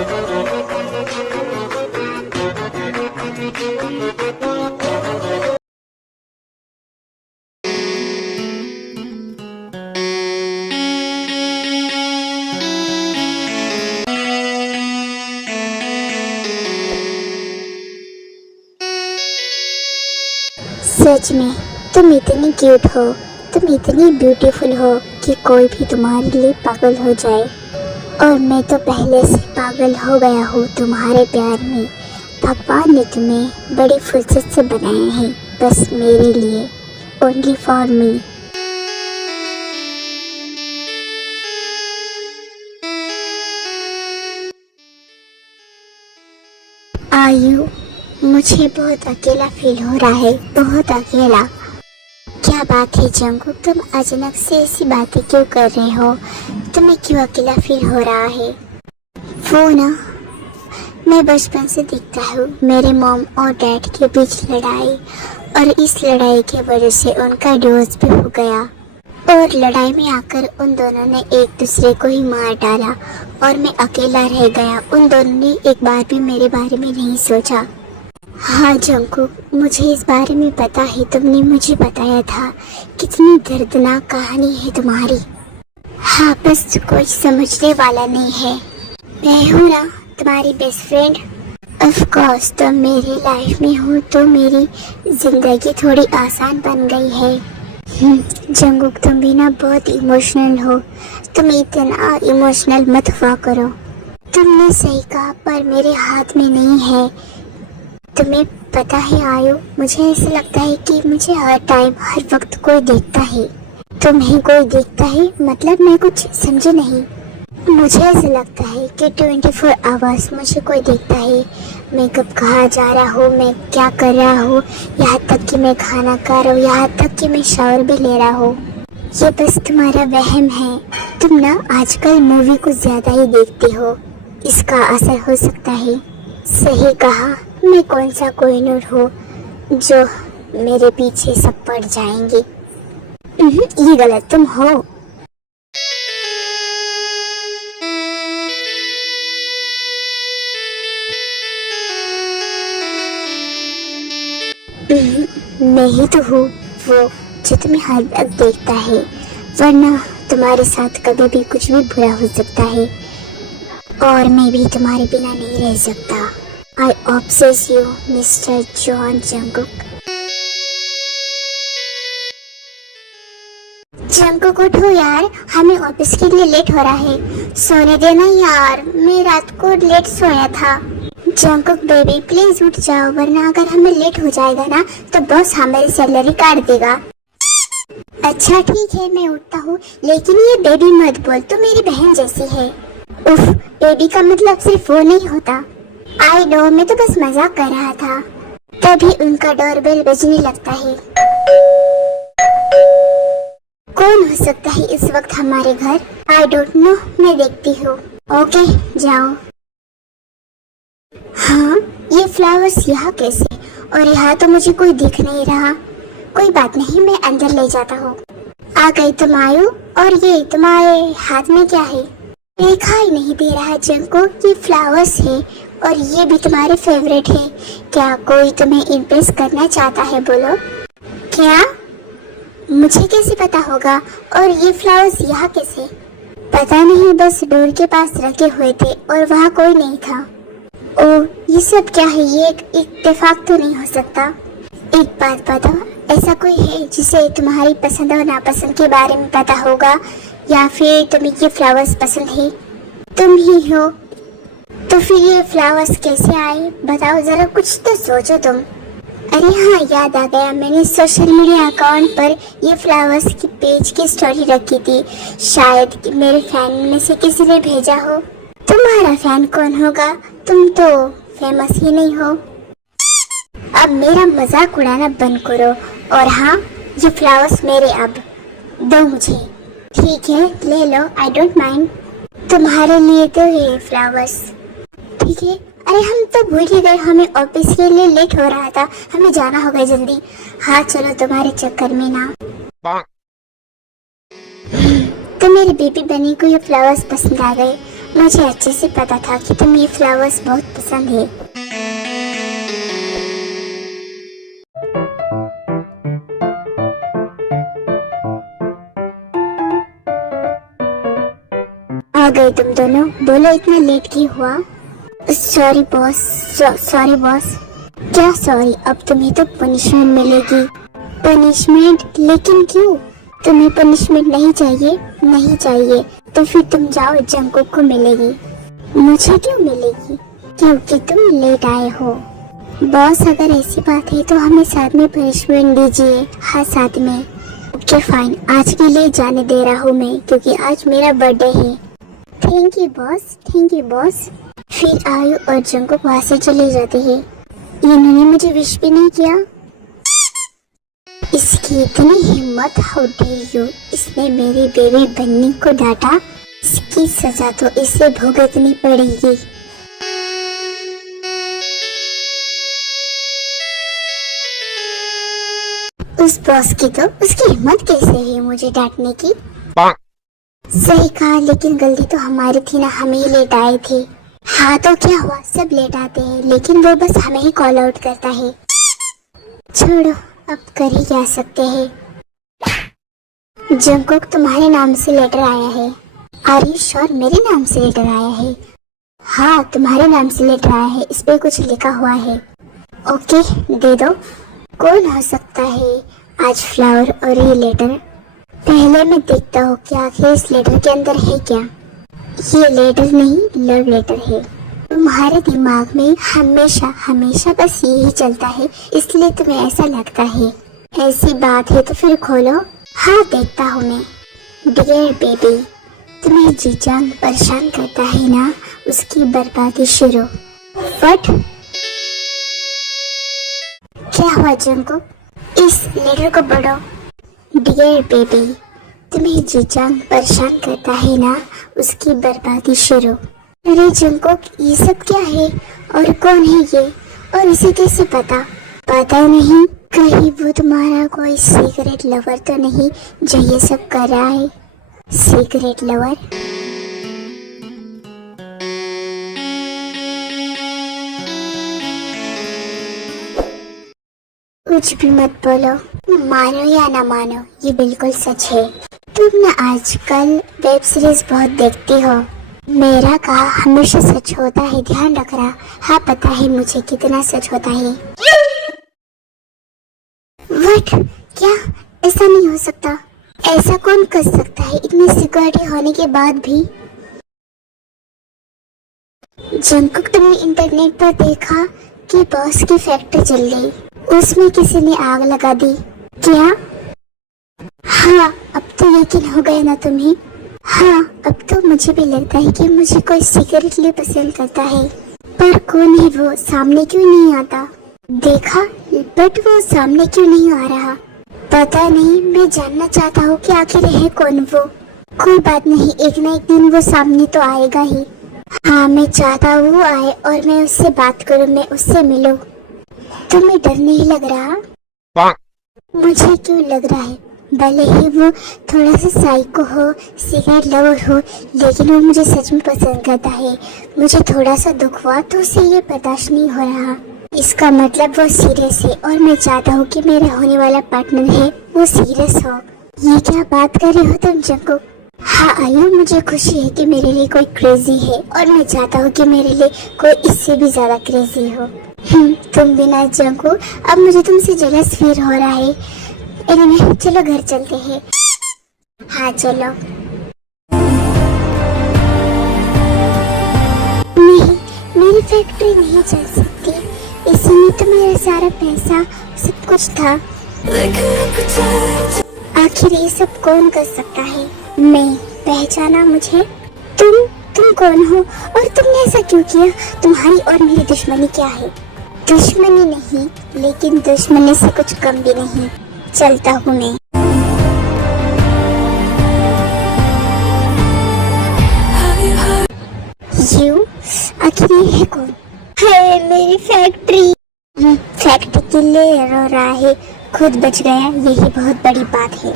सच में तुम इतनी क्यूट हो, तुम इतनी ब्यूटीफुल हो कि कोई भी तुम्हारे लिए पागल हो जाए। और मैं तो पहले से पागल हो गया हूँ तुम्हारे प्यार में। भगवान ने तुम्हें बड़ी फुर्सत से बनाया है, बस मेरे लिए, ओनली फॉर मी। आयु, मुझे बहुत अकेला फील हो रहा है, बहुत अकेला। क्या बात है जंगकुक, तुम अचानक से ऐसी बातें क्यों कर रहे हो? तुम्हें क्यों अकेला फील हो रहा है? वो ना, मैं बचपन से देखता हूँ मेरे मॉम और डैड के बीच लड़ाई, और इस लड़ाई की वजह से उनका डिवोर्स भी हो गया। और लड़ाई में आकर उन दोनों ने एक दूसरे को ही मार डाला और मैं अकेला रह गया। उन दोनों ने एक बार भी मेरे बारे में नहीं सोचा। हाँ जंगकुक, मुझे इस बारे में पता है, तुमने मुझे बताया था। कितनी दर्दनाक कहानी है तुम्हारी। हाँ, बस कोई समझने वाला नहीं है। मैं हूँ ना तुम्हारी बेस्ट फ्रेंड। ऑफ कोर्स, तुम मेरी लाइफ में हो तो मेरी जिंदगी थोड़ी आसान बन गई है। जंगकुक, तुम भी ना बहुत इमोशनल हो। तुम इतना इमोशनल मत हुआ करो। तुमने सही कहा, पर मेरे हाथ में नहीं है। तुम्हें पता है आयु, मुझे ऐसा लगता है कि मुझे हर टाइम हर वक्त कोई देखता है। तुम्हें कोई देखता है मतलब? मैं कुछ समझे नहीं। मुझे ऐसा लगता है कि 24 आवर्स मुझे कोई देखता है। मैं कब कहाँ जा रहा हूँ, मैं क्या कर रहा हूँ, यहाँ तक कि मैं खाना खा रहा हूँ, यहाँ तक कि मैं शावर भी ले रहा हूँ। ये बस तुम्हारा वहम है। तुम ना आजकल मूवी कुछ ज्यादा ही देखती हो, इसका असर हो सकता है। सही कहा, मैं कौन सा कोहिनूर हूँ जो मेरे पीछे सब पड़ जाएंगे। ये गलत तुम हो। मैं ही तो हूँ वो जो तुम्हें हर वक्त देखता है, वरना तुम्हारे साथ कभी भी कुछ भी बुरा हो सकता है। और मैं भी तुम्हारे बिना नहीं रह सकता। I obsess you, mister John Jungkook. Jungkook उठो यार, हमें ऑफिस के लिए लेट हो रहा है। सोने देना यार, मैं रात को लेट सोया था। जंगकुक बेबी प्लीज उठ जाओ, वरना अगर हमें लेट हो जाएगा ना तो बॉस हमारी सैलरी काट देगा। अच्छा ठीक है, मैं उठता हूँ, लेकिन ये बेबी मत बोल, तू मेरी बहन जैसी है। उफ, बेबी का मतलब सिर्फ वो नहीं होता। आई नो, मैं तो बस मजाक कर रहा था। तभी उनका डोरबेल बजने लगता है। कौन हो सकता है इस वक्त हमारे घर? आई डोंट नो, मैं देखती हूँ। ओके जाओ। हाँ, ये फ्लावर्स यहाँ कैसे? और यहाँ तो मुझे कोई दिख नहीं रहा। कोई बात नहीं, मैं अंदर ले जाता हूँ। आ गई तुम आयु। और ये तुम्हारे हाथ में क्या है? दिखाई नहीं दे रहा जंगकुक, ये फ्लावर्स है और ये भी तुम्हारे फेवरेट है। क्या कोई तुम्हें इम्प्रेस करना चाहता है? बोलो। क्या? मुझे कैसे पता होगा? और ये फ्लावर्स यहाँ कैसे? पता नहीं, बस डोर के पास रखे हुए थे और वहाँ कोई नहीं था। ओह, ये सब क्या है? ये एक इत्तेफाक तो नहीं हो सकता। एक बात बताओ, ऐसा कोई है जिसे तुम्हारी पसंद और नापसंद के बारे में पता होगा, या फिर तुम्हें ये फ्लावर्स पसंद है? तुम ही हो तो फिर ये फ्लावर्स कैसे आए? बताओ जरा, कुछ तो सोचो तुम। अरे हाँ, याद आ गया, मैंने सोशल मीडिया अकाउंट पर ये फ्लावर्स की पेज की स्टोरी रखी थी। शायद मेरे फैन में से किसी ने भेजा हो। तुम्हारा फैन कौन होगा? तुम तो फेमस ही नहीं हो। अब मेरा मजाक उड़ाना बंद करो। और हाँ, ये फ्लावर्स मेरे, अब दो मुझे। ठीक है, ले लो, आई डोंट माइंड। तुम्हारे लिए तो ये फ्लावर्स। ठीक है। अरे हम तो भूल ही गए, हमें ऑफिस के लिए लेट हो रहा था, हमें जाना होगा जल्दी। हाँ चलो, तुम्हारे चक्कर में ना। तो मेरी बेबी बनी को ये फ्लावर्स पसंद आ गए मुझे अच्छे से पता था कि तुम्हें फ्लावर्स बहुत पसंद है। आ गए तुम दोनों, बोलो इतना लेट क्यों हुआ? Sorry boss, sorry boss. क्या सॉरी? अब तुम्हें तो पनिशमेंट मिलेगी। पनिशमेंट? लेकिन क्यों? तुम्हें पनिशमेंट नहीं चाहिए? नहीं चाहिए तो फिर तुम जाओ, जंगकुक को मिलेगी। मुझे क्यों मिलेगी? क्योंकि तुम लेट आए हो। बॉस अगर ऐसी बात है तो हमें साथ में पनिशमेंट दीजिए। हाँ साथ में। ओके फाइन, आज के लिए जाने दे रहा हूँ मैं, क्योंकि आज मेरा बर्थडे है। Thank you boss, thank you boss. फिर आयु और जंगकुक वहाँ से चले जाते हैं। इन्होंने मुझे विश भी नहीं किया। इसकी इतनी हिम्मत, हाउ डेयर यू! इसने मेरी बेबी बन्नी को डांटा। इसकी सजा तो इसे भुगतनी पड़ेगी। उस बॉस की तो, उसकी हिम्मत कैसे है मुझे डांटने की? सही कहा, लेकिन गलती तो हमारी थी ना, हम ही लेट आए थे। हाँ तो क्या हुआ, सब लेट आते हैं, लेकिन वो बस हमें ही कॉल आउट करता है। छोड़ो, अब कर ही क्या सकते हैं। जंगकुक तुम्हारे नाम से लेटर आया है। आर यू श्योर मेरे नाम से लेटर आया है? हाँ तुम्हारे नाम से लेटर आया है, इस पे कुछ लिखा हुआ है। ओके दे दो। कौन हो सकता है आज फ्लावर और ये लेटर? पहले मैं देखता हूँ कि आखिर इस लेटर के अंदर है क्या। ये लेटर नहीं, लव लेटर है। तुम्हारे दिमाग में हमेशा हमेशा बस यही चलता है, इसलिए तुम्हें ऐसा लगता है। ऐसी बात है तो फिर खोलो। हाँ देखता हूँ मैं। डियर बेबी, तुम्हें जीजांग परेशान करता है ना, उसकी बर्बादी शुरू। व्हाट? क्या हुआ जंगकुक? इस लेटर को पढ़ो। डियर बेबी, तुम्हें जीजांग परेशान करता है ना, उसकी बर्बादी शुरू। अरे जंगकुक, ये सब क्या है और कौन है ये, और इसे कैसे पता? पता नहीं, कहीं वो तुम्हारा कोई सीक्रेट लवर तो नहीं जो ये सब कर रहा है? Secret lover? कुछ भी मत बोलो, मानो या ना मानो, ये बिल्कुल सच है। तुम ना आजकल वेब सीरीज बहुत देखती हो। मेरा कहा हमेशा सच होता है, ध्यान रखना। हाँ पता है मुझे कितना सच होता है। व्हाट? क्या? ऐसा नहीं हो सकता। ऐसा कौन कर सकता है इतनी सिक्योरिटी होने के बाद भी? जंगकुक, तुमने इंटरनेट पर देखा कि बॉस की फैक्ट्री जल गई, उसमें किसी ने आग लगा दी। क्या? हाँ, अब तो यकीन हो गया ना तुम्हें? हाँ, अब तो मुझे भी लगता है कि मुझे कोई सीक्रेटली पसंद करता है। पर कौन है वो, सामने क्यों नहीं आता? देखा, बट वो सामने क्यों नहीं आ रहा? पता नहीं, मैं जानना चाहता हूँ कि आखिर है कौन वो। कोई बात नहीं, एक ना एक दिन वो सामने तो आएगा ही। हाँ, मैं चाहता हूँ वो आए और मैं उससे बात करूँ, मैं उससे मिलूं। तुम्हें डर नहीं लग रहा? मुझे क्यों लग रहा है? भले ही वो थोड़ा सा साइको हो, सिगरेट लवर हो, लेकिन वो मुझे सच में पसंद करता है। मुझे थोड़ा सा दुख हुआ तो उसे ये बर्दाश्त नहीं हो रहा। इसका मतलब वो सीरियस है और मैं चाहता हूँ कि मेरा होने वाला पार्टनर है वो सीरियस हो। ये क्या बात कर रहे हो तुम जंगकुक? हाँ आयु, मुझे खुशी है कि मेरे लिए कोई क्रेजी है और मैं चाहता हूँ कि मेरे लिए कोई इससे भी ज्यादा क्रेजी हो। तुम बिना जंगकुक, अब मुझे तुमसे जेलस फील हो रहा है। एनीवे, चलो घर चलते हैं। हाँ चलो। नहीं, मेरी फैक्ट्री नहीं चल सकती, इसीलिए तो मेरा सारा पैसा सब कुछ था। आखिर ये सब कौन कर सकता है? मैं। पहचाना मुझे? तुम कौन हो और तुमने ऐसा क्यों किया? तुम्हारी और मेरी दुश्मनी क्या है? दुश्मनी नहीं, लेकिन दुश्मनी से कुछ कम भी नहीं। चलता हूँ मैं। यू, आखिर ये है कौन? है मेरी फैक्ट्री। फैक्ट्री के लिए रो रहा है, खुद बच गया, यही बहुत बड़ी बात है।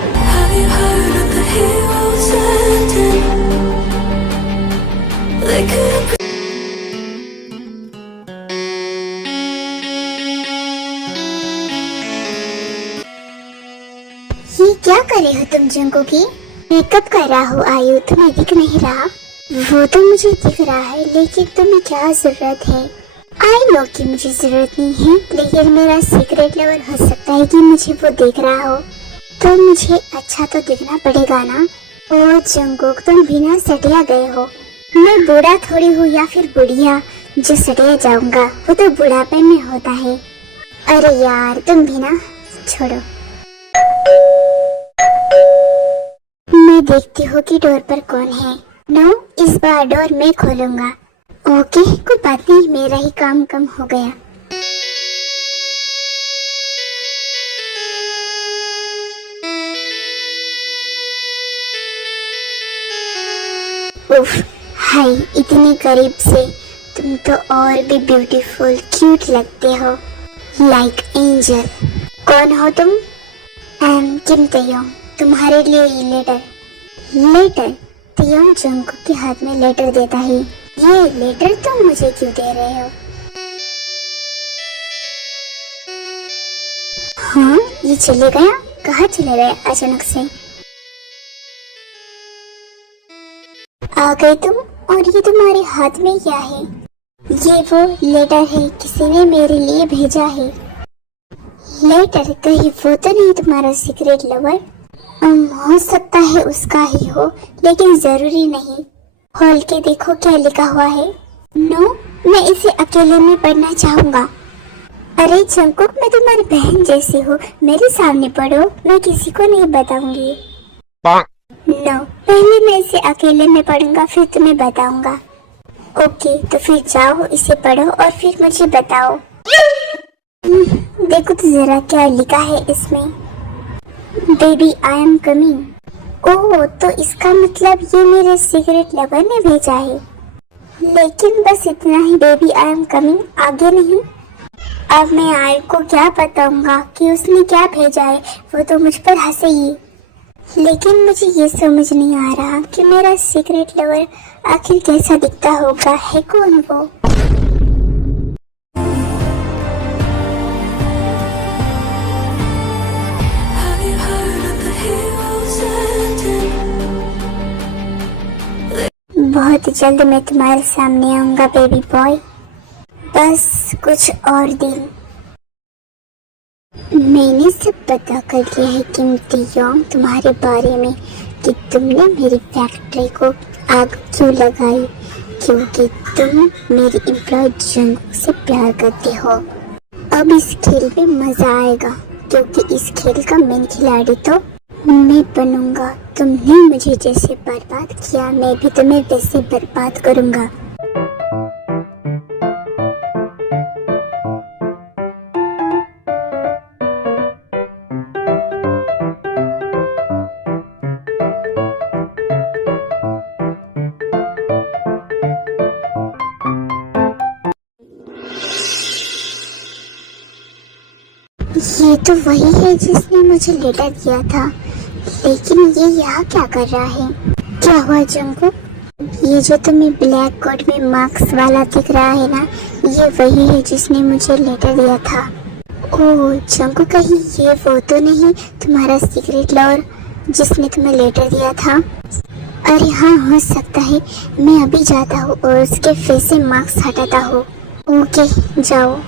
They couldn't. ये क्या कर रहे हो तुम जंगकुकी? मेकअप कर रहा हो आयु, तुम्हें दिख नहीं रहा? वो तो मुझे दिख रहा है, लेकिन तुम्हें क्या जरूरत है? आई नो कि मुझे जरूरत नहीं है, लेकिन मेरा सीक्रेट लवर हो सकता है कि मुझे वो देख रहा हो, तो मुझे अच्छा तो दिखना पड़ेगा ना। ओ जंगकुक, तुम बिना सटिया गए हो। मैं बूढ़ा थोड़ी हूँ या फिर बुढ़िया जो सटिया जाऊंगा, वो तो बुढ़ापे में होता है। अरे यार तुम भी ना, छोड़ो। मैं देखती हूँ कि डोर पर कौन है। नो, इस बार डोर मैं खोलूंगा। ओके, कोई बात नहीं, मेरा ही काम कम हो गया। उफ, हाय, इतने करीब से तुम तो और भी ब्यूटीफुल क्यूट लगते हो, लाइक एंजल। कौन हो तुम? किम तयोंग, तुम्हारे लिए ये लेटर। लेटर? तयोंग जंगकुक के हाथ में लेटर देता है। ये लेटर तुम मुझे क्यों दे रहे हो? हाँ, ये चले गया? कहाँ चले गए अचानक से? आ गए तुम? और ये तुम्हारे हाथ में क्या है? ये वो लेटर है, किसी ने मेरे लिए भेजा है। लेटर? कहीं वो तो नहीं तुम्हारा सीक्रेट लवर? हो सकता है उसका ही हो, लेकिन जरूरी नहीं। खोल के देखो क्या लिखा हुआ है। नो, मैं इसे अकेले में पढ़ना चाहूंगा। अरे जंगकुक, मैं तुम्हारी बहन जैसी हूँ, मेरे सामने पढ़ो, मैं किसी को नहीं बताऊंगी। नो, पहले मैं इसे अकेले में पढ़ूंगा, फिर तुम्हें बताऊंगा। ओके, तो फिर जाओ, इसे पढ़ो और फिर मुझे बताओ। देखो तो जरा क्या लिखा है इसमें। Baby I am coming. Oh, तो इसका मतलब ये मेरे सीक्रेट लवर ने भेजा है। लेकिन बस इतना ही, बेबी आई एम कमिंग, आगे नहीं। अब मैं आई को क्या बताऊंगा कि उसने क्या भेजा है, वो तो मुझ पर हंसेगी। लेकिन मुझे ये समझ नहीं आ रहा कि मेरा सीक्रेट लवर आखिर कैसा दिखता होगा, है कौन वो? Have you heard of the heroes ending? बहुत जल्द मैं तुम्हारे सामने आऊंगा बेबी बॉय, बस कुछ और दिन। मैंने सब पता कर लिया है किम तयोंग तुम्हारे बारे में, कि तुमने मेरी फैक्ट्री को आग क्यों लगाई, क्योंकि तुम मेरी एम्प्लॉय जंगकुक से प्यार करते हो। अब इस खेल में मजा आएगा, क्योंकि इस खेल का मेन खिलाड़ी तो मैं बनूंगा। तुमने मुझे जैसे बर्बाद किया, मैं भी तुम्हें वैसे बर्बाद करूंगा। ये तो वही है जिसने मुझे लेटर दिया था, लेकिन ये यहाँ क्या कर रहा है? क्या हुआ जंगकुक? ये जो तुम्हें ब्लैक कोट में मार्क्स वाला दिख रहा है ना, ये वही है जिसने मुझे लेटर दिया था। ओह जंगकुक, कहीं ये वो तो नहीं तुम्हारा सीक्रेट लवर जिसने तुम्हें लेटर दिया था? अरे हाँ, हो सकता है। मैं अभी जाता हूँ और उसके फेस से मार्क्स हटाता हूँ। ओके, जाओ।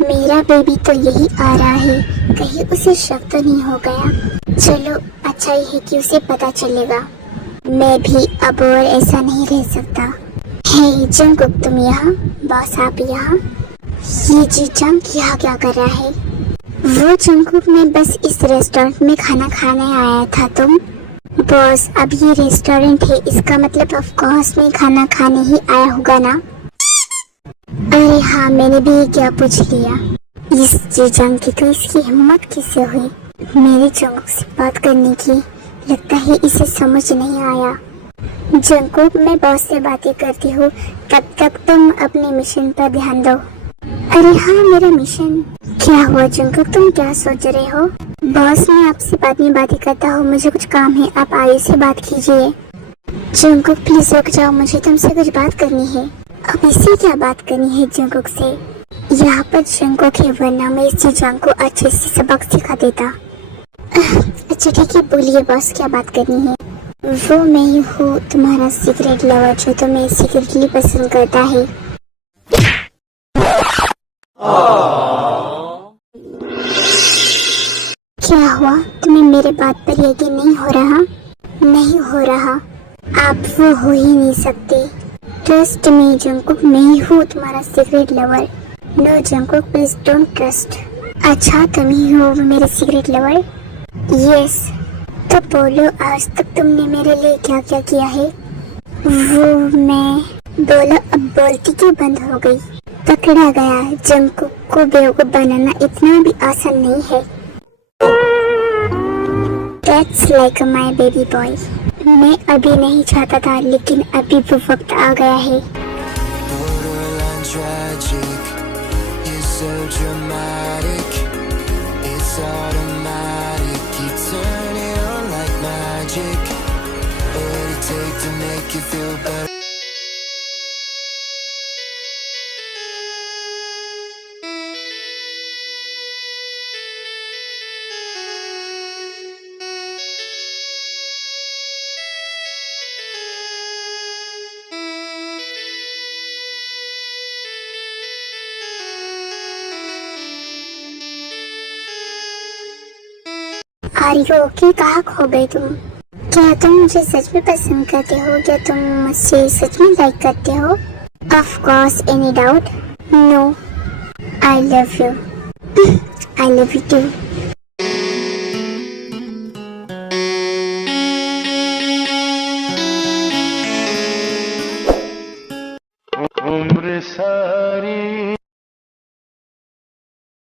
मेरा बेबी तो यही आ रहा है, कहीं उसे शक तो नहीं हो गया। चलो, अच्छा ही है कि उसे पता चलेगा। मैं भी अब और ऐसा नहीं रह सकता। हे जंगकुक, तुम यहाँ? बॉस आप यहाँ? ये जी जंग यहाँ क्या कर रहा है? वो जंगकुक, मैं बस इस रेस्टोरेंट में खाना खाने आया था। तुम? बॉस, अब ये रेस्टोरेंट है, इसका मतलब ऑफ कोर्स मैं खाना खाने ही आया होगा ना। अरे हाँ, मैंने भी ये क्या पूछ लिया। इस जीजांग की तो इसकी हिम्मत किससे हुई मेरे जंगकुक से बात करने की? लगता है इसे समझ नहीं आया। जंगकुक, मैं बॉस से बातें करती हूँ, तब तक तुम अपने मिशन पर ध्यान दो। अरे हाँ, मेरा मिशन। क्या हुआ जंगकुक, तुम क्या सोच रहे हो? बॉस, मैं आपसे बाद में बात ही करता हूँ, मुझे कुछ काम है, आप आगे से बात कीजिए। जंगकुक प्लीज रुक जाओ, मुझे तुमसे कुछ बात करनी है। अब इससे क्या बात करनी है जंगकुक से? यहाँ पर जंगकुक है, वरना मैं इस जीजांग को अच्छे से सबक सिखा देता। अच्छा ठीक है, बोलिए बॉस, क्या बात करनी है? वो मैं ही हूँ, तुम्हारा सीक्रेट लवर, जो तुम्हें सीक्रेटली पसंद करता है। क्या हुआ, तुम्हें मेरे बात पर यकीन नहीं हो रहा? नहीं हो रहा, आप वो हो ही नहीं सकते। ट्रस्ट मी जंगकुक, मैं ही हूँ तुम्हारा secret lover. No Jungkook, please don't trust. अच्छा, तुम ही हो मेरे सीक्रेट लवर? यस। तो बोलो, आज तक तुमने मेरे लिए क्या क्या किया है? वो मैं बोलो, अब बोलती क्यों बंद हो गई? पकड़ा गया। जंगकुक को बेवकूफ बनाना इतना भी आसान नहीं है। That's like my baby boy। मैं अभी नहीं चाहता था, लेकिन अभी वो वक्त आ गया है। Borderline tragic, you're so dramatic, it's automatic, you turn it on like magic, what would it take to make you feel better? Are you okay? कहाँ खो गए तुम? क्या तुम मुझे सच में पसंद करते हो? क्या तुम मुझसे सच में लाइक करते हो? Of course, any doubt? No, I love you. I love you too. उम्र सारी